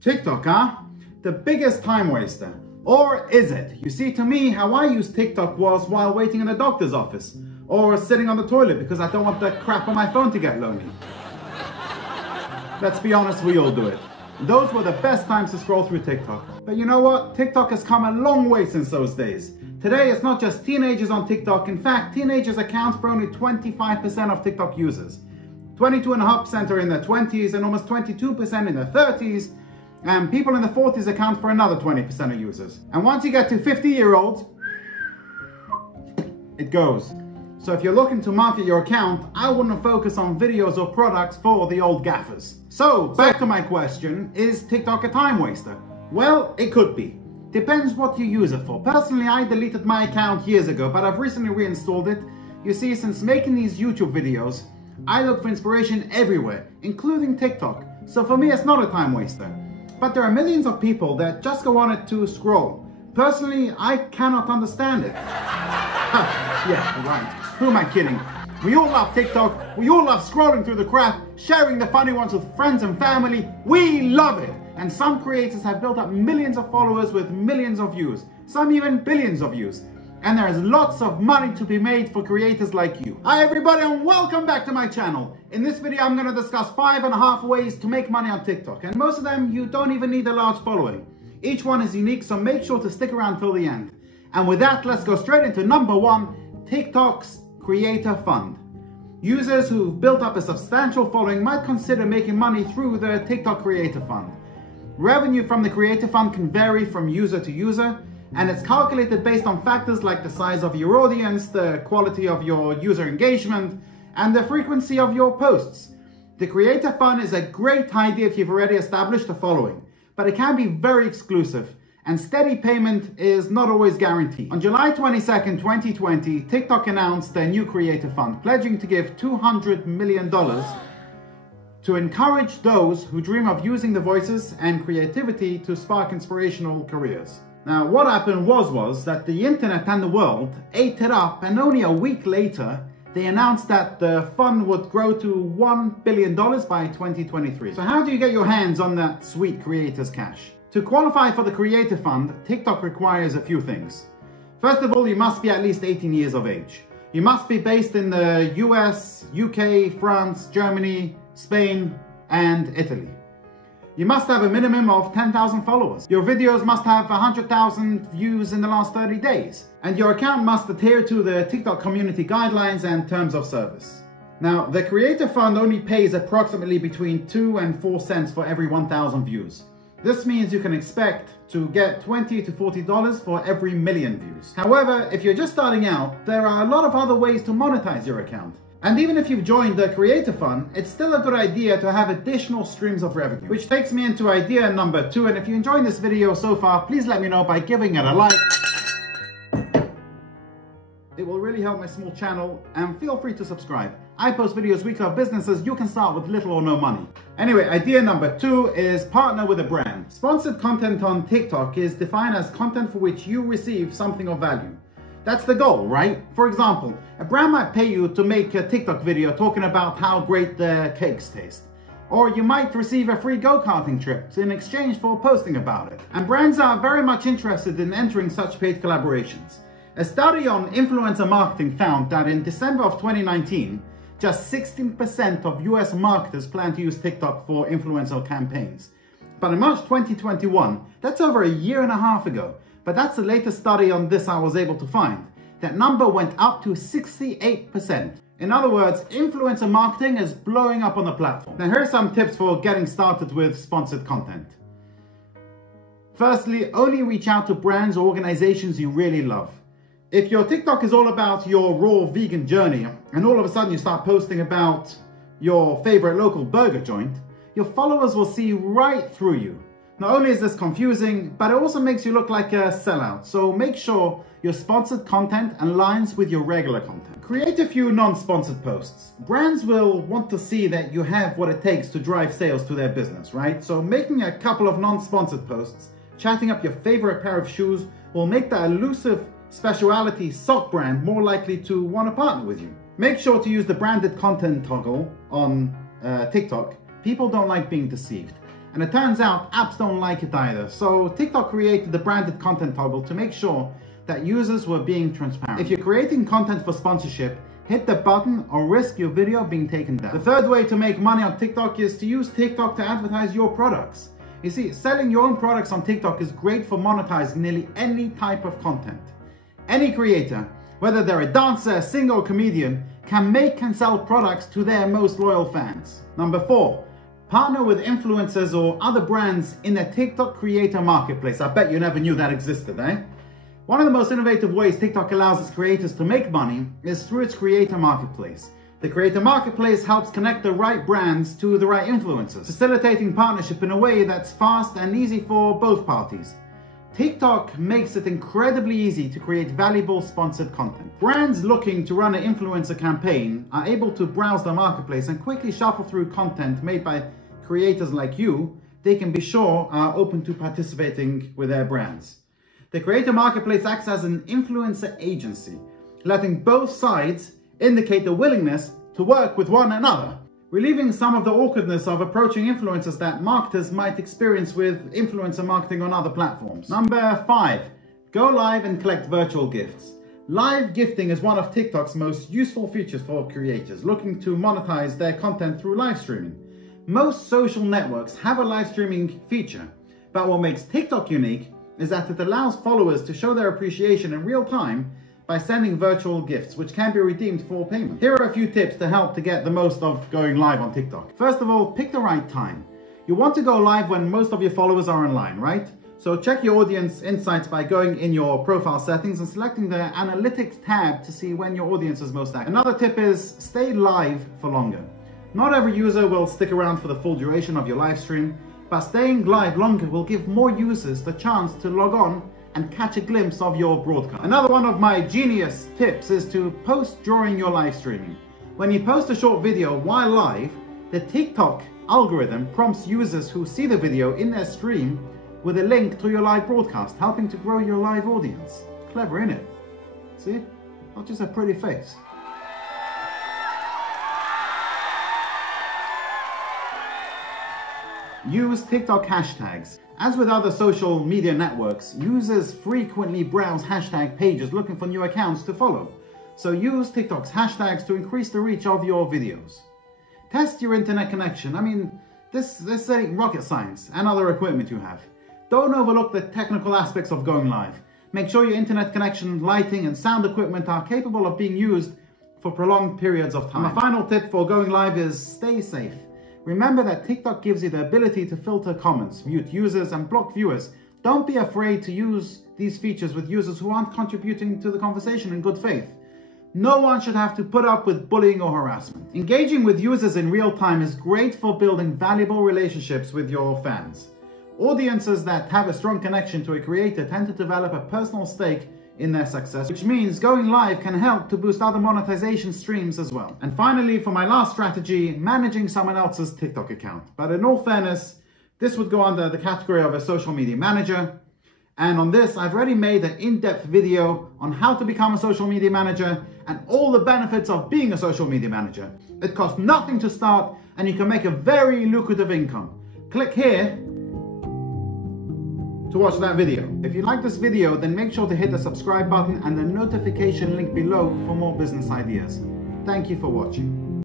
TikTok, huh? The biggest time waster. Or is it? You see, to me, how I use TikTok was while waiting in the doctor's office. Or sitting on the toilet because I don't want the crap on my phone to get lonely. Let's be honest, we all do it. Those were the best times to scroll through TikTok. But you know what? TikTok has come a long way since those days. Today, it's not just teenagers on TikTok. In fact, teenagers account for only 25% of TikTok users. 22.5% are in their 20s and almost 22% in their 30s. And people in the 40s account for another 20% of users. And once you get to 50-year-olds, it goes. So if you're looking to market your account, I wouldn't focus on videos or products for the old gaffers. So back to my question, is TikTok a time waster? Well, it could be. Depends what you use it for. Personally, I deleted my account years ago, but I've recently reinstalled it. You see, since making these YouTube videos, I look for inspiration everywhere, including TikTok. So for me, it's not a time waster. But there are millions of people that just go on it to scroll. Personally, I cannot understand it. Yeah, right. Who am I kidding? We all love TikTok. We all love scrolling through the crap, sharing the funny ones with friends and family. We love it. And some creators have built up millions of followers with millions of views. Some even billions of views. And there is lots of money to be made for creators like you. Hi everybody and welcome back to my channel. In this video I'm going to discuss 5.5 ways to make money on TikTok. And most of them you don't even need a large following. Each one is unique, so make sure to stick around till the end. And with that, let's go straight into number 1, TikTok's Creator Fund. Users who've built up a substantial following might consider making money through the TikTok Creator Fund. Revenue from the Creator Fund can vary from user to user, and it's calculated based on factors like the size of your audience, the quality of your user engagement, and the frequency of your posts. The Creator Fund is a great idea if you've already established a following, but it can be very exclusive, and steady payment is not always guaranteed. On July 22nd, 2020, TikTok announced their new Creator Fund, pledging to give $200 million to encourage those who dream of using the voices and creativity to spark inspirational careers. Now, what happened was that the internet and the world ate it up, and only a week later, they announced that the fund would grow to $1 billion by 2023. So how do you get your hands on that sweet creators cash? To qualify for the Creator Fund, TikTok requires a few things. First of all, you must be at least 18 years of age. You must be based in the US, UK, France, Germany, Spain, and Italy. You must have a minimum of 10,000 followers. Your videos must have 100,000 views in the last 30 days. And your account must adhere to the TikTok community guidelines and terms of service. Now, the Creator Fund only pays approximately between 2 and 4 cents for every 1,000 views. This means you can expect to get $20 to $40 for every million views. However, if you're just starting out, there are a lot of other ways to monetize your account. And even if you've joined the Creator Fund, it's still a good idea to have additional streams of revenue. Which takes me into idea number 2, and if you're enjoying this video so far, please let me know by giving it a like. It will really help my small channel, and feel free to subscribe. I post videos weekly of businesses you can start with little or no money. Anyway, idea number 2 is partner with a brand. Sponsored content on TikTok is defined as content for which you receive something of value. That's the goal, right? For example, a brand might pay you to make a TikTok video talking about how great their cakes taste. Or you might receive a free go-karting trip in exchange for posting about it. And brands are very much interested in entering such paid collaborations. A study on influencer marketing found that in December of 2019, just 16% of US marketers plan to use TikTok for influencer campaigns. But in March 2021, that's over a year and a half ago, but that's the latest study on this I was able to find. That number went up to 68%. In other words, influencer marketing is blowing up on the platform. Now here are some tips for getting started with sponsored content. Firstly, only reach out to brands or organizations you really love. If your TikTok is all about your raw vegan journey, and all of a sudden you start posting about your favorite local burger joint, your followers will see right through you. Not only is this confusing, but it also makes you look like a sellout. So make sure your sponsored content aligns with your regular content. Create a few non-sponsored posts. Brands will want to see that you have what it takes to drive sales to their business, right? So making a couple of non-sponsored posts, chatting up your favorite pair of shoes, will make that elusive specialty sock brand more likely to want to partner with you. Make sure to use the branded content toggle on TikTok. People don't like being deceived. And it turns out apps don't like it either. So TikTok created the branded content toggle to make sure that users were being transparent. If you're creating content for sponsorship, hit the button or risk your video being taken down. The third way to make money on TikTok is to use TikTok to advertise your products. You see, selling your own products on TikTok is great for monetizing nearly any type of content. Any creator, whether they're a dancer, singer, or comedian, can make and sell products to their most loyal fans. Number 4, partner with influencers or other brands in the TikTok creator marketplace. I bet you never knew that existed, eh? One of the most innovative ways TikTok allows its creators to make money is through its creator marketplace. The creator marketplace helps connect the right brands to the right influencers, facilitating partnership in a way that's fast and easy for both parties. TikTok makes it incredibly easy to create valuable sponsored content. Brands looking to run an influencer campaign are able to browse the marketplace and quickly shuffle through content made by creators like you they can be sure are open to participating with their brands. The creator marketplace acts as an influencer agency, letting both sides indicate the willingness to work with one another, relieving some of the awkwardness of approaching influencers that marketers might experience with influencer marketing on other platforms. Number 5, go live and collect virtual gifts. Live gifting is one of TikTok's most useful features for creators looking to monetize their content through live streaming. Most social networks have a live streaming feature, but what makes TikTok unique is that it allows followers to show their appreciation in real time by sending virtual gifts, which can be redeemed for payment. Here are a few tips to help to get the most of going live on TikTok. First of all, pick the right time. You want to go live when most of your followers are online, right? So check your audience insights by going in your profile settings and selecting the analytics tab to see when your audience is most active. Another tip is stay live for longer. Not every user will stick around for the full duration of your live stream, but staying live longer will give more users the chance to log on and catch a glimpse of your broadcast. Another one of my genius tips is to post during your live streaming. When you post a short video while live, the TikTok algorithm prompts users who see the video in their stream with a link to your live broadcast, helping to grow your live audience. Clever, innit? See? Not just a pretty face. Use TikTok hashtags. As with other social media networks, users frequently browse hashtag pages looking for new accounts to follow. So use TikTok's hashtags to increase the reach of your videos. Test your internet connection. I mean, this ain't rocket science, and other equipment you have. Don't overlook the technical aspects of going live. Make sure your internet connection, lighting, and sound equipment are capable of being used for prolonged periods of time. My final tip for going live is stay safe. Remember that TikTok gives you the ability to filter comments, mute users, and block viewers. Don't be afraid to use these features with users who aren't contributing to the conversation in good faith. No one should have to put up with bullying or harassment. Engaging with users in real time is great for building valuable relationships with your fans. Audiences that have a strong connection to a creator tend to develop a personal stake in their success, which means going live can help to boost other monetization streams as well. And finally, for my last strategy, managing someone else's TikTok account. But in all fairness, this would go under the category of a social media manager. And on this, I've already made an in-depth video on how to become a social media manager and all the benefits of being a social media manager. It costs nothing to start and you can make a very lucrative income. Click here to watch that video. If you like this video, then make sure to hit the subscribe button and the notification link below for more business ideas. Thank you for watching.